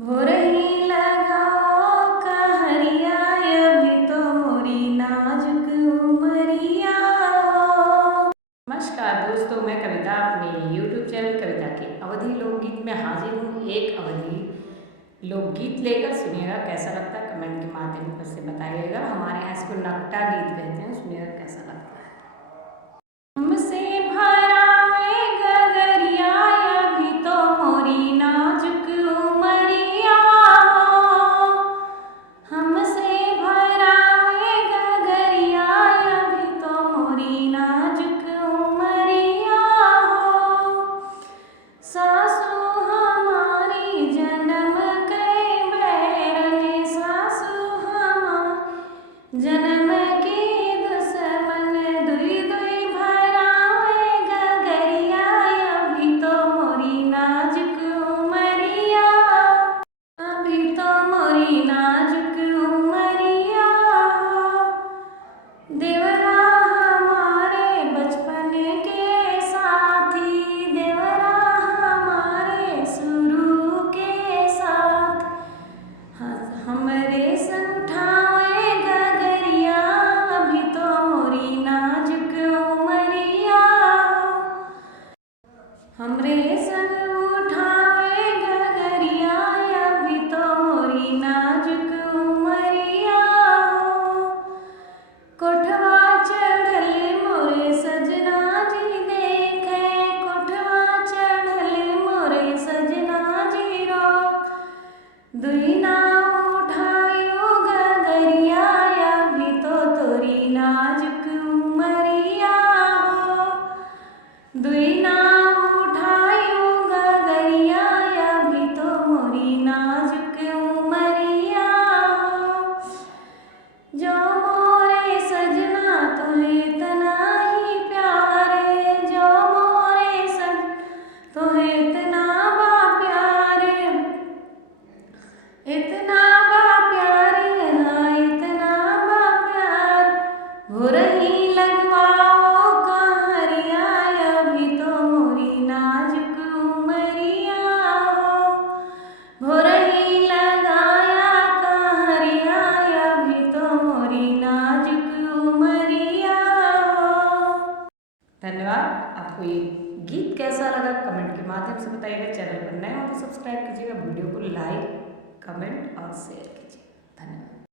भोरही लगाओ कहरिया अभी तो मोरी नाजुक उमरिया। नमस्कार दोस्तों, मैं कविता अपने YouTube चैनल कविता के अवधि लोकगीत में हाजिर हूँ। एक अवधि लोकगीत लेकर सुनिएगा, कैसा लगता है कमेंट के माध्यम से बताइएगा। हमारे यहाँ इसको नकटा गीत कहते हैं, सुनिएगा कैसा लगता है। हमसे भरावे गगरिया अभी तो मोरी नाजुक उमरिया। हमसे भरावे गगरिया अभी तो मोरी नाजुक उमरिया। सासू हमारी जन्म के बैरन, सासू हमारी जन्म के दुश्मन, दुई दुई भरावे गगरिया अभी तो मोरी नाजुक उमरिया। अभी तो मोरी नाजुक उमरिया। देवरा हमारे बचपन के साथी, देवरा हमारे शुरू के साथ, हमरे संग उठावे गगरिया अभी तो मोरी नाजुक उमरिया। हमरे संग उठावे गगरिया अभी तो मोरी नाजुक उमरिया। कोठवा चढ़ल मोरे सजना जी देखे, कोठवा चढ़ल मोरे सजना जी रोक, दुई ना उठायो गगरिया अभी तो तोरी नाजुक उमरिया। दुई ना उठायो गगरिया अभी तो मोरी नाजुक उमरिया। जो मोरे सजना तुहे इतना ही प्यारे, जो मोरे सजना तुहे इतना बा प्यारे, इतना बा प्यारे, हाँ इतना बा प्यार। भोरही लगवाओ कहरिया अभी तो मोरी नाजुक उमरिया। भोरही लगाया कहरिया अभी तो मोरी नाजुक उमरिया। धन्यवाद। आपको ये गीत कैसा लगा कमेंट के माध्यम से बताइएगा। चैनल पर नए हो तो सब्सक्राइब कीजिएगा, वीडियो को लाइक कमेंट और शेयर कीजिए।